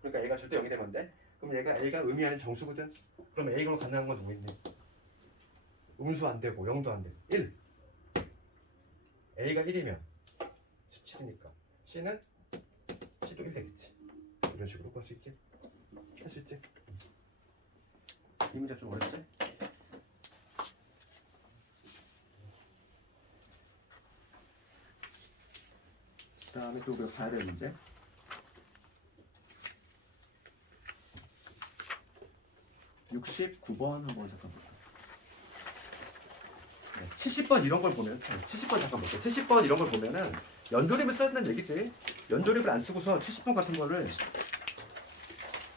그러니까 A가 절대 0이 되면 안 돼? 그럼 얘가 A가 의미하는 정수거든? 그럼 A로 가능한 건 누구 있니? 음수 안 되고 0도 안 되고 1. A가 1이면 17이니까 C는 C도 1 되겠지. 이런 식으로 볼 수 있지? 할 수 있지? 이 문제 좀 어렵지? 다음에 또 우리가 봐야 될 문제. 69번 한번 잠깐 볼까요? 70번 이런 걸 보면 70번 잠깐 볼게요. 70번 이런 걸 보면은 연조립을 써야 된다는 얘기지. 연조립을 안 쓰고서 70번 같은 거를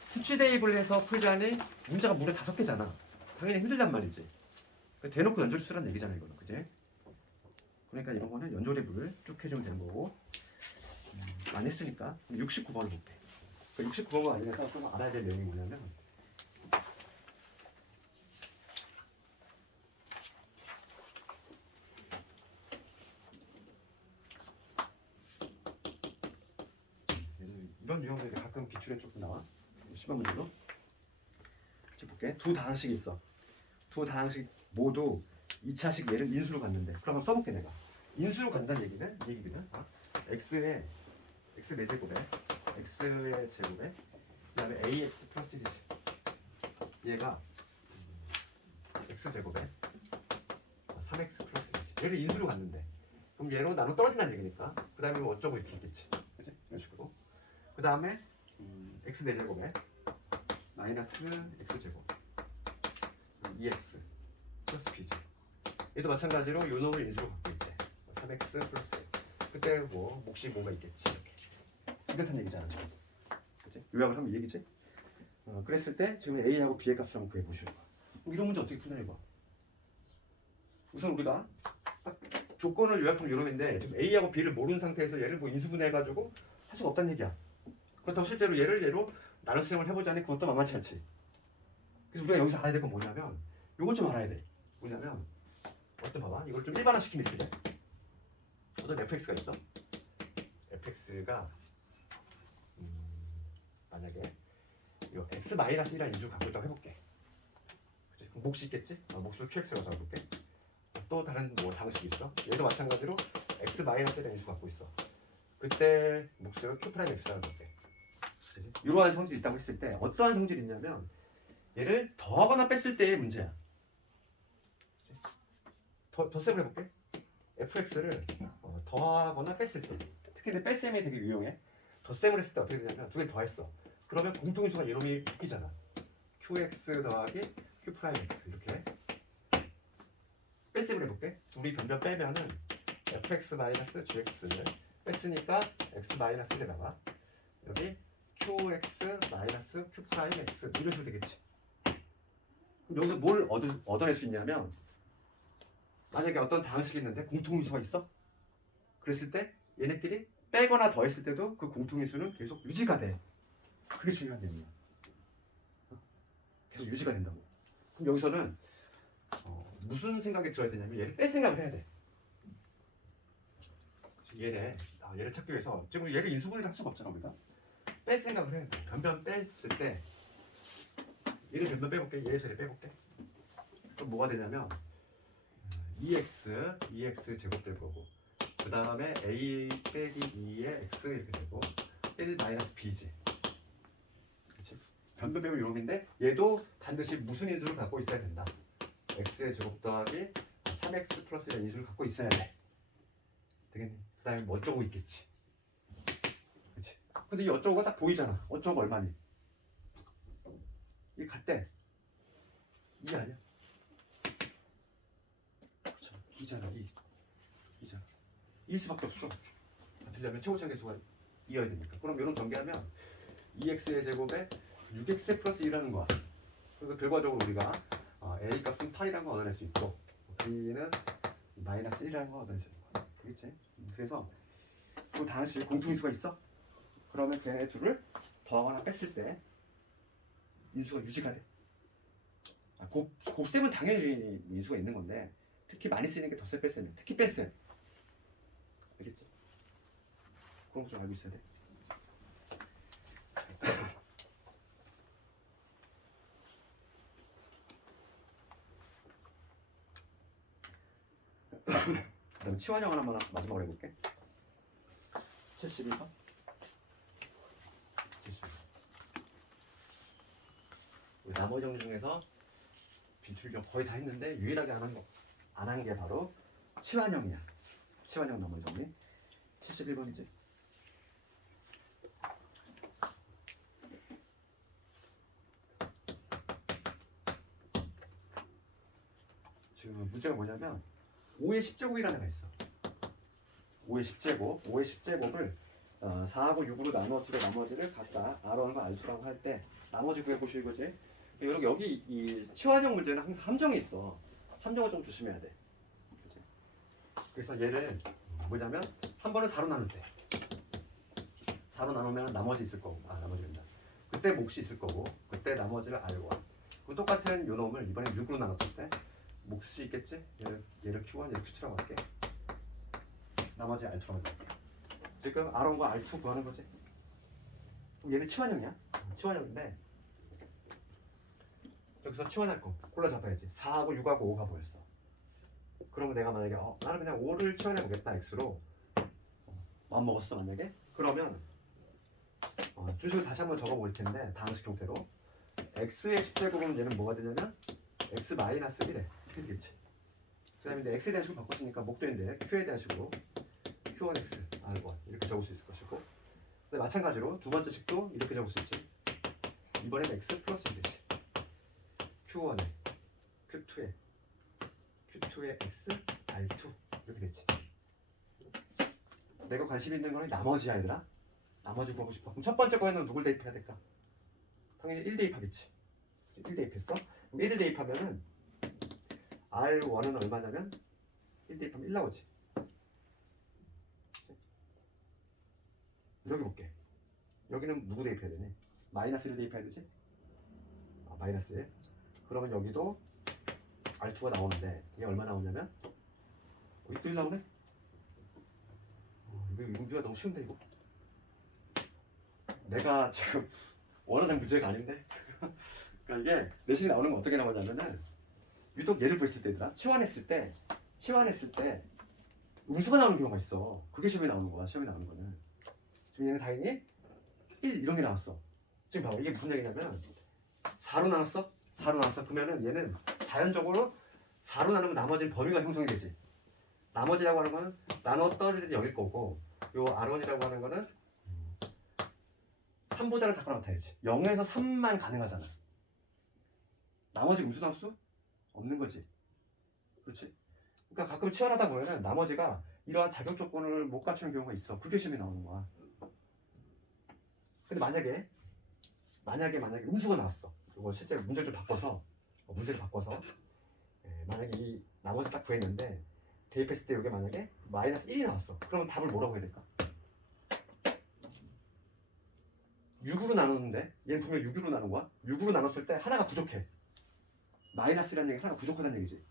수치 대입을 해서 풀자니 문제가 무려 5개잖아. 당연히 힘들단 말이지. 대놓고 연조립 쓰라는 얘기잖아 이거는. 그지? 그러니까 이런 거는 연조립을 쭉 해주면 되는 거고 많이 했으니까 69번을 볼게. 69번과 관련해서 좀 알아야 될 내용이 뭐냐면 이런 유형들이 가끔 기출에 조금 나와. 시간 문제로 볼게. 두 다항식이 있어. 두 다항식 모두 2차식 얘를 인수로 갔는데 그럼 한번 써볼게 내가. 인수로 간다는 얘기는 이 얘기거든. x의 x 4제곱에 x의 제곱에 그다음에 ax 플러스 1이지. 얘가 x 제곱에 3x 플러스 1이지. 얘를 인수로 갔는데 그럼 얘로 나눠 떨어진다는 얘기니까 그 다음에 뭐 어쩌고 이렇게 있겠지. 그치? 이런 식으로. 그 다음에 x 4제곱에 마이너스 x제곱 2x 플러스 b지. 얘도 마찬가지로 요 놈을 인수로 갖고 있대. 3x 플러스 1. 그때 뭐 몫이 뭐가 있겠지. 이렇게 이렇다는 얘기잖아. 그치? 요약을 하면 이 얘기지. 그랬을 때 지금 a하고 b의 값을 한번 구해보시는 거야. 이런 문제 어떻게 푸냐 이거. 우선 우리가 딱 조건을 요약하면 이러는데 지금 a하고 b를 모르는 상태에서 얘를 뭐 인수분해해가지고 할 수가 없다는 얘기야. 그렇다고 실제로 얘를 얘로 나눠 수행을 해보자니 그것도 만만치 않지. 그래서 우리가 여기서 알아야 될 건 뭐냐면 요걸 좀 알아야 돼. 뭐냐면 어떤 봐봐. 이걸 좀 일반화시키면 이렇게 돼. 어떤 fx가 있어. fx가 만약에 이거 x-1이라는 인수를 갖고 있다고 해볼게. 그치? 그럼 몫이 있겠지? 몫을 qx라고 잡아볼게. 또 다른 뭐 방식이 있어. 얘도 마찬가지로 x-1이라는 인수 갖고 있어. 그때 몫을 q'x라고 볼게. 이러한 성질이 있다고 했을 때 어떠한 성질이 있냐면 얘를 더하거나 뺐을 때의 문제야. 덧셈을 해볼게. fx를 더하거나 뺐을 때 특히 내 뺄셈이 되게 유용해. 덧셈을 했을 때 어떻게 되냐면 두 개 더했어. 그러면 공통인수가 이놈이 바뀌잖아. qx 더하기 q'x 이렇게 뺄셈을 해볼게. 둘이 변변 빼면은 fx 마이너스 gx를 뺐으니까 x 마이너스 1에다가 여기 qx 마이너스 q'x 이런 식으로 되겠지. 그럼 여기서 뭘 얻어낼 수 있냐면 만약에 어떤 다항식이 있는데 공통인수가 있어? 그랬을 때 얘네끼리 빼거나 더했을 때도 그 공통인수는 계속 유지가 돼. 그게 중요한 내용이야. 계속 유지가 된다고. 그럼 여기서는 무슨 생각이 들어야 되냐면 얘를 뺄 생각을 해야 돼. 얘를 찾기 위해서 지금 얘를 인수분해를 할 수가 없잖아 우리가. 뺄 생각을 해야 돼. 변변 뺐을 때 얘를 변변 빼볼게. 얘에서 얘 빼볼게. 그럼 뭐가 되냐면 2x 제곱될 거고 그 다음에 a 빼기 2의 x 이렇게 되고 1 마이너스 b지. 그치? 변변 빼면 이놈인데 얘도 반드시 무슨 인수를 갖고 있어야 된다. x의 제곱 더하기 3x 플러스 1의 인수를 갖고 있어야 돼. 되겠니? 그 다음에 뭐 어쩌고 있겠지. 그치? 근데 이 어쩌고가 딱 보이잖아. 어쩌고 얼마니? 이게 같대. 이 아니야? 그렇죠. 이잖아. 이잖아. 이일 수밖에 없어. 같으려면 최고차 계수가 이어야 되니까. 그럼 이런 전개하면 2x의 제곱에 6x 플러스 1이라는 거야. 그래서 결과적으로 우리가 a 값은 8이라는 걸 얻어낼 수 있고 b는 마이너스 1이라는 걸 얻어낼 수 있는 거야. 그렇지? 그래서 그 다항식 공통인수가 있어? 그러면 걔네 둘을 더하거나 뺐을 때 인수가 유지가 돼. 곱셈은 당연히 인수가 있는 건데 특히 많이 쓰이는 게 덧셈 뺄셈이야. 특히 뺄셈. 알겠지? 그런 거 좀 알고 있어야 돼. 그다음 치환형 하나만 마지막으로 해볼게. 71번. 71. 나머지 형 중에서 비출력 거의 다 했는데 유일하게 안 한 게 바로 치환형이야. 치환형 나머지 정리. 71번이지. 지금 문제가 뭐냐면 5의 10제곱이라는 애가 있어. 5의 10제곱, 5의 10제곱을 4하고 6으로 나누었으로 나머지를 각각 R1과 R2라고 할 때 나머지 구해보시고 이거지. 여기 이 치환형 문제는 항상 함정이 있어. 함정을 좀 조심해야 돼. 그치? 그래서 얘를 뭐냐면 한 번은 4로 나눌 때 4로 나누면 나머지 있을 거고 나머지 된다. 그때 몫이 있을 거고 그때 나머지를 R1. 그 똑같은 요 놈을 이번에 6으로 나눴을 때 몫이 있겠지? 얘를 Q1, 얘를 Q2라고 할게. 나머지 R2라고 할게. 지금 R1과 R2 구하는 거지. 그럼 얘는 치환형이야. 치환형인데 여기서 치환할 거 골라 잡아야지. 4하고 6하고 5가 보였어. 그러면 내가 만약에 나는 그냥 5를 치환해 보겠다 X로 마음 먹었어 만약에. 그러면 주식을 다시 한번 적어볼 텐데 다항식 형태로 X의 10제곱은 얘는 뭐가 되냐면 X 마이너스 1에 이렇게 되겠지. 그 다음에 이제 X에 대한 식으로 바꿨으니까 목도인데 Q에 대한 식으로 Q1X R1 이렇게 적을 수 있을 것이고 근데 마찬가지로 두 번째 식도 이렇게 적을 수 있지. 이번엔 X 플러스 1이지. Q1에 Q2에 X R2 이렇게 되지. 내가 관심 있는 거는 나머지야 얘들아. 나머지 구하고 싶어. 그럼 첫 번째 거에는 누굴 대입해야 될까? 당연히 1 대입하겠지. 1 대입했어? 그럼 1을 대입하면은 R1은 얼마냐면 1 대입하면 1 나오지. 여기 볼게. 여기는 누구 대입해야 되니? 마이너스 1 대입해야 되지? 마이너스 1. 그러면 여기도 R2가 나오는데 이게 얼마 나오냐면 여기 또 1 나오네? 이거 문제가 너무 쉬운데 이거? 내가 지금 원하는 문제가 아닌데? 그러니까 이게 내신이 나오는 건 어떻게 나오냐면은 유독 얘를 구했을 때더라. 치환했을 때 음수가 나오는 경우가 있어. 그게 시험에 나오는 거야. 시험에 나오는 거는. 지금 얘는 당연히 1 이런 게 나왔어. 지금 봐봐. 이게 무슨 얘기냐면 4로 나눴어? 4로 나눴어? 그러면은 얘는 자연적으로 4로 나누면 나머지는 범위가 형성이 되지. 나머지라고 하는 거는 나눠 떨어질 때 여길 거고 요 R1이라고 하는 거는 3보다는 작거나 같아야지. 0에서 3만 가능하잖아. 나머지 음수 나올 수 없는 거지. 그렇지? 그러니까 가끔 치환하다 보면은 나머지가 이러한 자격 조건을 못 갖추는 경우가 있어. 그게 시험에 나오는 거야. 근데 만약에 음수가 나왔어. 이거 실제로 문제를 좀 바꿔서 만약에 이 나머지 딱 구했는데 대입했을 때 이게 만약에 마이너스 1이 나왔어. 그러면 답을 뭐라고 해야 될까? 6으로 나눴는데 얘는 분명 6으로 나눈 거야. 6으로 나눴을 때 하나가 부족해. 마이너스라는 얘기가 하나가 부족하다는 얘기지.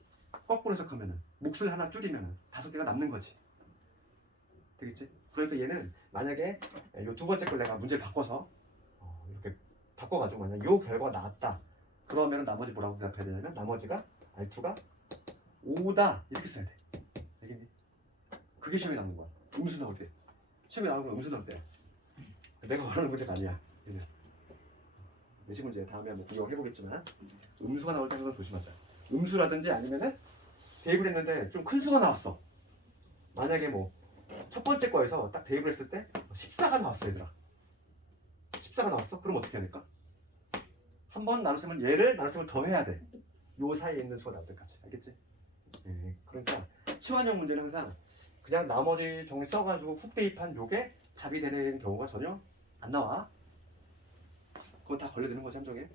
거꾸로 해석하면은 몫을 하나 줄이면은 5개가 남는 거지. 되겠지? 그러니까 얘는 만약에 이 두 번째 걸 내가 문제를 바꿔서 이렇게 바꿔가지고 만약 요 결과가 나왔다. 그러면 나머지 뭐라고 대답해야 되냐면 나머지가 R2가 5다 이렇게 써야 돼. 알겠니? 그게 시험에 나오는 거야. 음수 나올 때. 시험에 나오는 건 음수 나올 때. 내가 원하는 문제가 아니야. 얘는. 내시 문제 다음에 한번 구경해보겠지만 음수가 나올 때 항상 조심하자. 음수라든지 아니면은 대입을 했는데 좀 큰 수가 나왔어. 만약에 뭐 첫 번째 거에서 딱 대입을 했을 때 14가 나왔어 얘들아. 14가 나왔어? 그럼 어떻게 해야 될까? 한 번 나눗셈을 얘를 나눗셈을 더 해야 돼. 요 사이에 있는 수가 나올 때까지. 알겠지? 네. 그러니까 치환형 문제는 항상 그냥 나머지 정리 써가지고 훅 대입한 요게 답이 되는 경우가 전혀 안 나와. 그건 다 걸려드는 거지 함정에.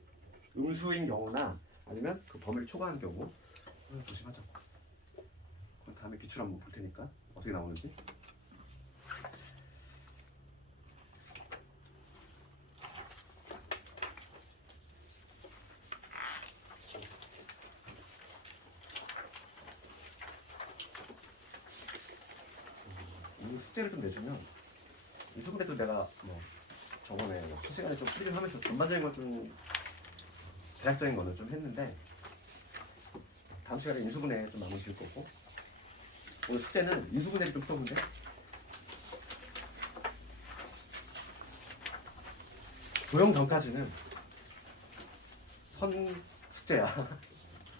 음수인 경우나 아니면 그 범위를 초과한 경우 조심하자. 그건 다음에 기출 한번 볼 테니까 어떻게 나오는지. 이 숙제를 좀 내주면 이 숙제도 내가 뭐 저번에 시간에 좀 풀이를 하면서 전반적인 건 좀 대략적인 거는 좀 했는데 다음 시간에 인수분해 좀 마무리 지을 거고 오늘 숙제는 인수분해를 좀 풀어본대. 도형 전까지는 선 숙제야.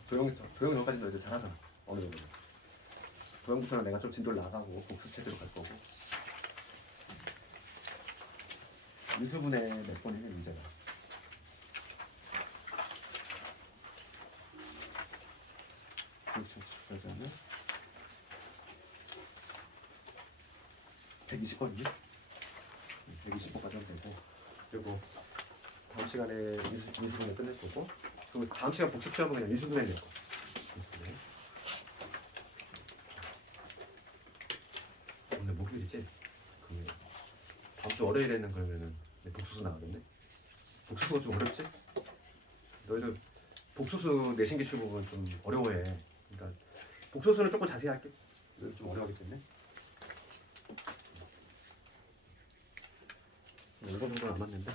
도형 전까지도 이제 잘하잖아. 어느 정도. 도형부터는 내가 좀 진도를 나가고 복습 체제로 갈 거고. 인수분해 몇 번이냐 문제가. 그렇죠. 그러자면 120번이지? 120번까지 하면 되고, 그리고 다음 시간에 인수분해 끝낼 거고, 그리고 다음 시간 복습 시험은 그냥 인수분해 낼 거. 인수분해. 오늘 목요일이지? 그 다음 주 월요일에는 그러면은 복수수 나가겠네? 복수수가 좀 어렵지? 너희들 복수수 내신 기출 부분 좀 어려워해. 그러니까 복수수는 조금 자세히 할게. 너희들 좀 어려워하기 때문에. 이거 정도는 안 맞는데.